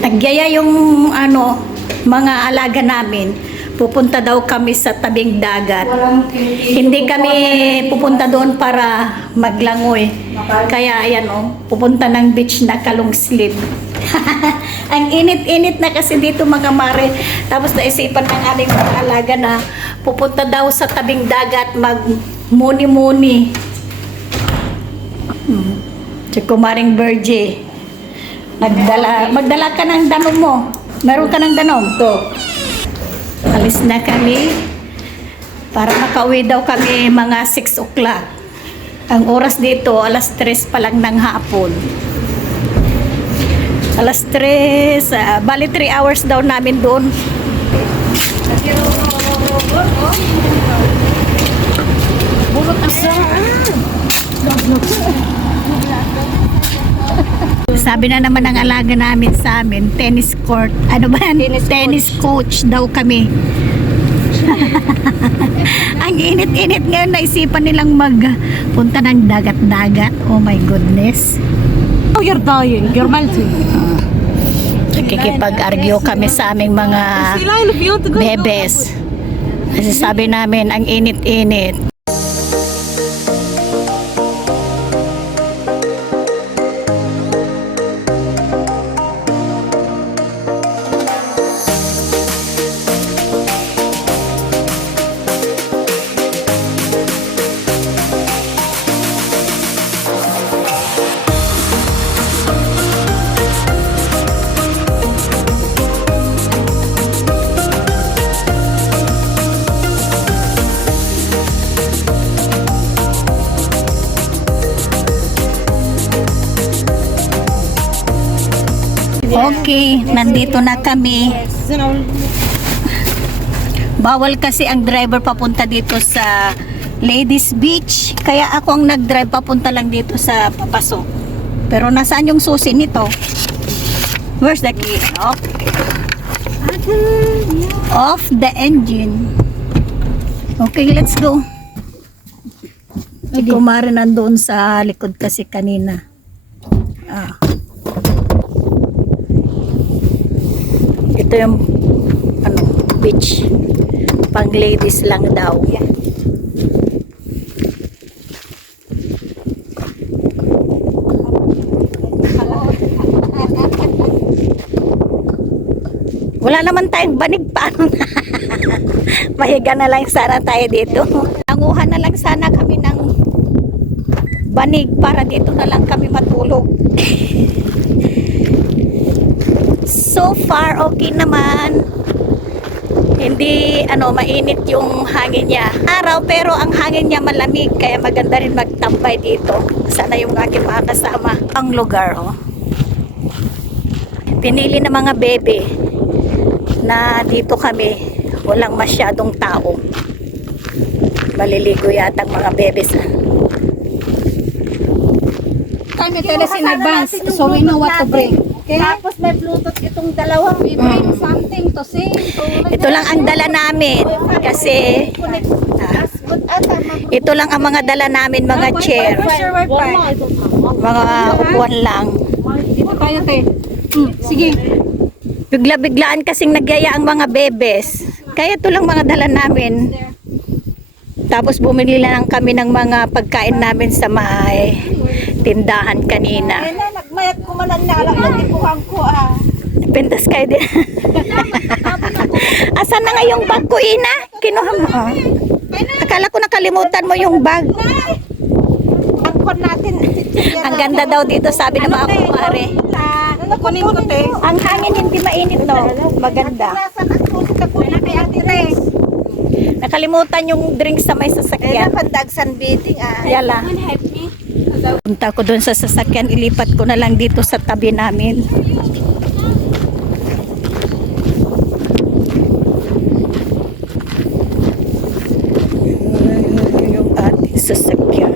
Nagyaya yung mga alaga namin. Pupunta daw kami sa tabing dagat. Hindi kami pupunta doon para maglangoy. Kaya ayan pupunta ng beach na kalong slip. Ang init-init na kasi dito mga mare. Tapos naisipan ng aming mga alaga na pupunta daw sa tabing dagat mag-muni-muni. Si Kumaring Berge. Magdala ka ng danom mo. Meron ka ng danom? To. Alis na kami. Para makauwi daw kami mga 6 o'clock. Ang oras dito, alas 3 pa lang ng hapon. Alas 3, bali 3 hours daw namin doon. Bulot asa. Sabi na naman ang alaga namin sa amin, tennis court. Ano ba yan? Tennis coach daw kami. Ang init-init ngayon, naisipan nilang magpunta ng dagat-dagat. Oh my goodness. Oh, you're dying. You're melting. Nakikipag-argue kami sa aming mga bebes. Kasi sabi namin, ang init-init. Okay, nandito na kami. Bawal kasi ang driver papunta dito sa Ladies Beach. Kaya ako ang nag-drive papunta lang dito sa papasok. Pero nasaan yung susi nito? Where's the key? Okay. Off the engine. Okay, let's go. Si Kumare nandoon sa likod kasi kanina. Ito yung beach. Pang ladies lang daw. Wala naman tayong banig pa. Mahiga na lang sana tayo dito. Nanguha na lang sana kami ng banig para dito na lang kami matulog. So far, okay naman. Hindi, mainit yung hangin niya. Araw, pero ang hangin niya malamig. Kaya maganda rin magtambay dito. Sana yung aking mga kasama. Ang lugar, Pinili ng mga bebe na dito kami. Walang masyadong tao. Maliligo yata ang mga bebes. Kami tell us in advance so we know what to bring. Okay. Tapos may Bluetooth itong dalawang. We bring something to sing. Ito lang ang dala namin kasi ito lang ang mga dala namin, mga chair, mga upuan lang. Dito tayo tayo. Sige. Bigla-biglaan kasing nagyaya ang mga bebes. Kaya ito lang mga dala namin. Tapos bumili lang kami ng mga pagkain namin sa may tindahan kanina. Nagmayat ko manan na alam ng tipuhan ko Pintas kayo din. Asan na nga yung bag ko, Ina? Kinuha mo. Akala ko nakalimutan mo yung bag. Ang kon natin. Ang ganda daw dito, sabi ng mga kumare. Kunin ko te. Ang hangin hindi mainit, no? Maganda. Nasaan ang susi ka kunin kay Ate Res? Nakalimutan yung drinks sa may sasakyan. Pandagsan biting Yala. Punta ko doon sa sasakyan, ilipat ko na lang dito sa tabi namin. Yung ating sasakyan.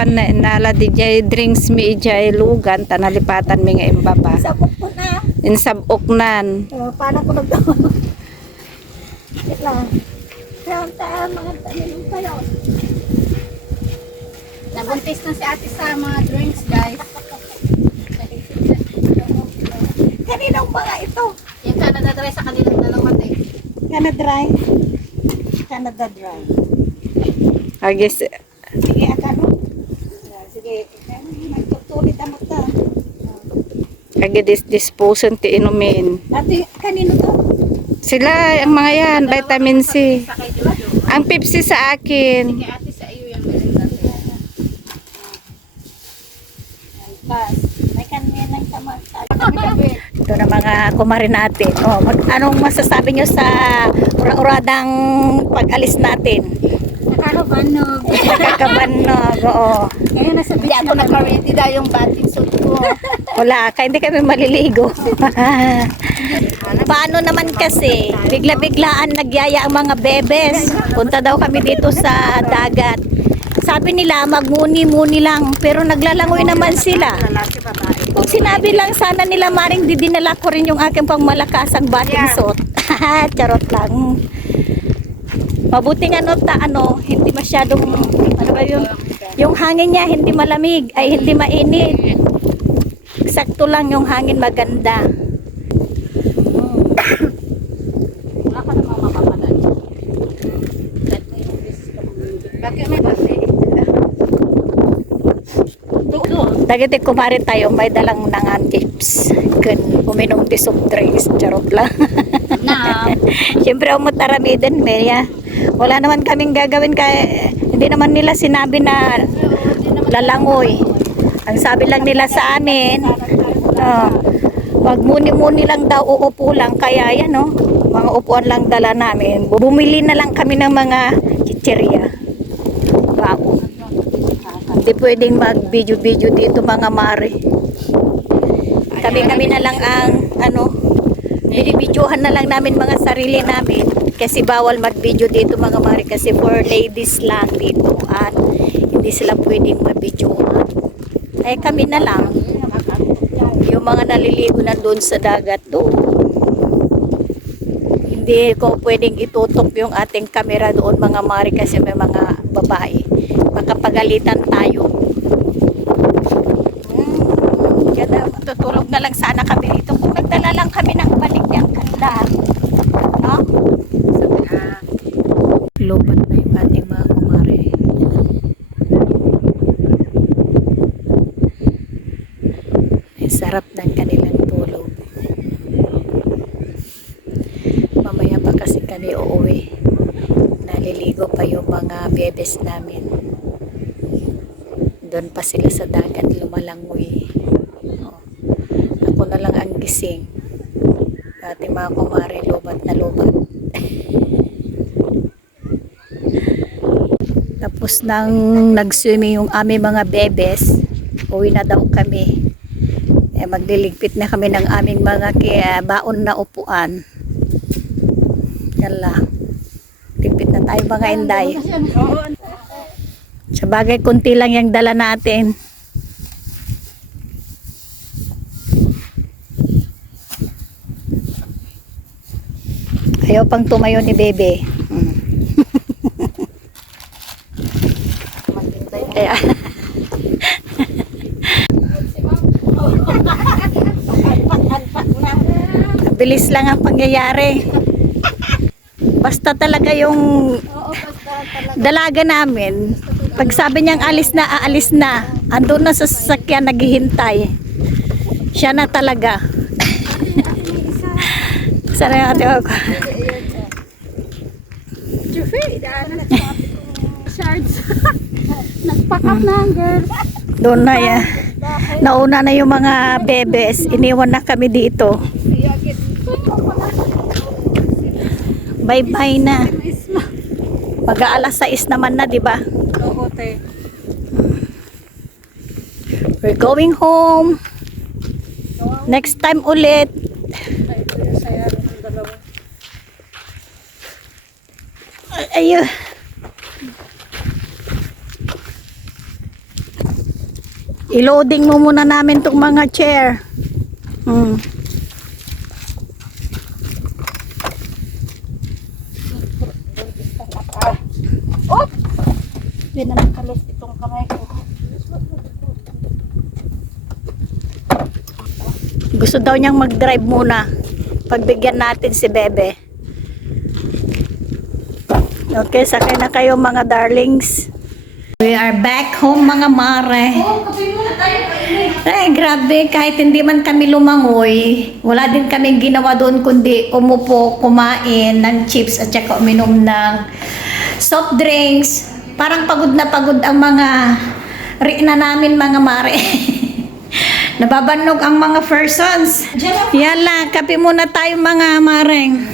Nala di jay drinks mi jay lugan tanalipatan mi nga imbaba. Sabok ko na. Insaboknan. Paano ko nagtawag? Wait lang. Kaya mga tanin kayo. Nabuntis na si ate sa mga drinks, guys. Kaninang mga ito? Yung Canada Dry sa kanilang dalawa, te. Canada Dry. I guess, Sige, akano? Sige, magtutulit ang mata. disposan ti inumin. Dati, kanino to? Sila, ang mga yan, vitamin C. Sa kay Jojo. Ang Pepsi sa akin. Kay ate sa iyo yung meron. Pas. May kanina ng kamata. Ito na mga kumarin natin. Oh, anong masasabi nyo sa ura-uradang pag-alis natin? Nakakabanog. Nakakabanog, oo. Ngayon nasa beach ako naka-ready dahil yung bathing suit ko. Wala, kaya hindi kami maliligo. Paano naman kasi, bigla-biglaan nagyaya ang mga bebes. Punta daw kami dito sa dagat. Sabi nila, magmuni-muni lang, pero naglalangoy naman sila. Kung sinabi lang sana nila, maring didinala ko rin yung aking pangmalakasang bathing suit. Charot lang. Mabuting hindi masyadong, ano ba yung hangin niya, hindi malamig, ay hindi mainit. Sakto lang yung hangin, maganda. Wala ka namang mapapalan. Bakit may basi? Dagiti kumari tayo, may dalang nangan tips. Kun uminom ti soft drinks, charot lang. Na. Siyempre, umataramidan, Meya. Wala naman kaming gagawin kaya hindi naman nila sinabi na lalangoy. Ang sabi lang nila sa amin, wag muni-muni lang daw, uupo lang. Kaya yan, no, mga upuan lang dala namin. Bumili na lang kami ng mga chichirya. Bago. Hindi pwedeng mag-video-video dito, mga mare. Kami na lang ang, binibidyohan na lang namin mga sarili namin. Kasi bawal mag-video dito, mga mare. Kasi for ladies lang dito. At hindi sila pwedeng mag-videohan. Ay kami na lang. Yung mga naliligo na doon sa dagat doon. Hindi ko pwedeng itutok yung ating camera doon, mga mare, kasi may mga babae. Makapagalitan tayo. Ganda, matutulog na lang sana kami dito. Kung nagdala lang kami ng balik yung kanda. No? Lobat na yung ating mga kumare. Ang sarap ng kanilang tulog. Mamaya pa kasi kami uuwi. Naliligo pa yung mga bebes namin. Doon pa sila sa dagat lumalangoy. Oh. Ako na lang ang gising. Ating mga kumare, lobat na lobat. Tapos nang nag-swimming yung aming mga bebes, uwi na daw kami. Magliligpit na kami ng aming mga baon na upuan. Yala. Ligpit na tayo, mga inday. Sa bagay, kunti lang yung dala natin. Ayaw pang tumayo ni Bebe. Kaya bilis lang ang pangyayari. Basta talaga yung dalaga namin, pag sabi niyang alis na, aalis na. Andun na sa sasakyan, naghihintay. Siya na talaga. Sana yung ate ako. Nag-pack up na, girl. Doon na yan. Nauna na yung mga bebes. Iniwan na kami dito. Bye-bye na. Mag-aalas 6 naman na, di ba? Oo, te. We're going home. Next time ulit. Ayun. I-loading mo muna namin tong mga chair. Hindi na nakalis itong kamay ko. Gusto daw niyang mag-drive muna. Pagbigyan natin si Bebe. Okay, sakay na kayo mga darlings. We are back home mga mare. Ay, grabe, kahit hindi man kami lumangoy, wala din kami ginawa doon kundi umupo, kumain ng chips at saka uminom ng soft drinks. Parang pagod na pagod ang mga rina namin mga mare. Nababanog ang mga persons. Yala, kape muna tayo mga mareng.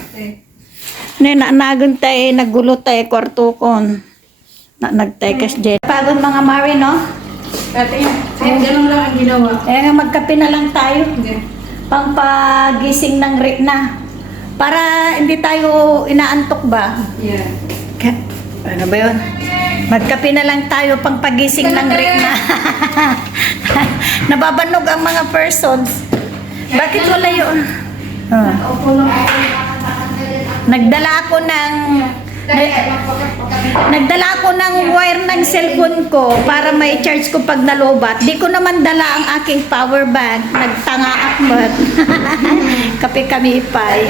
Naanagon tayo, nagulo tayo, kwartukon. Nagtekas dyan. Pagod mga mare, no? Ganun lang ang ginawa. Eh, magkape na lang tayo. Pangpagising ng rina. Para hindi tayo inaantok ba? Yeah. Ano ba yun? Magkape na lang tayo pang pagising ng rina. Nababanog ang mga persons. Bakit wala yun? Nagdala ako ng wire ng cellphone ko para may charge ko pag nalobat. Di ko naman dala ang aking power bank. Nagtanga akmat. Kape kami ipay.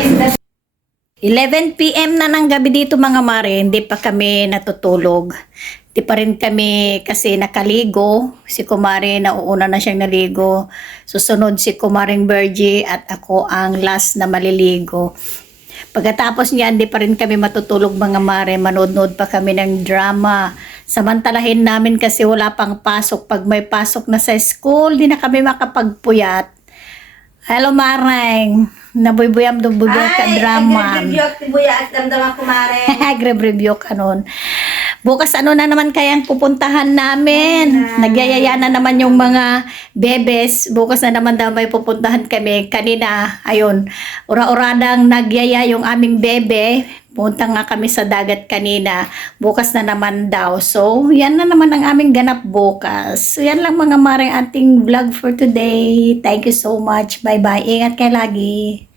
11 PM na ng gabi dito mga mare, hindi pa kami natutulog. Di pa rin kami kasi nakaligo. Si Kumare nauuna na siyang naligo. Susunod si Kumaring Bergie at ako ang last na maliligo. Pagkatapos niyan, di pa rin kami matutulog mga mare. Manood-nood pa kami ng drama. Samantalahin namin kasi wala pang pasok. Pag may pasok na sa school, di na kami makapagpuyat. Hello Mareng, nabuyang ka drama. Ay, nag-review at damdaman ko, Mare. Nagre-review ka nun. Bukas ano na naman kayang pupuntahan namin? Nagyayaya na naman yung mga bebes. Bukas na naman daw may pupuntahan kami. Kanina, ayun, ura-uradang nagyaya yung aming bebe. Punta nga kami sa dagat kanina. Bukas na naman daw. So, yan na naman ang aming ganap bukas. So, yan lang mga maring ating vlog for today. Thank you so much. Bye-bye. Ingat kayo lagi.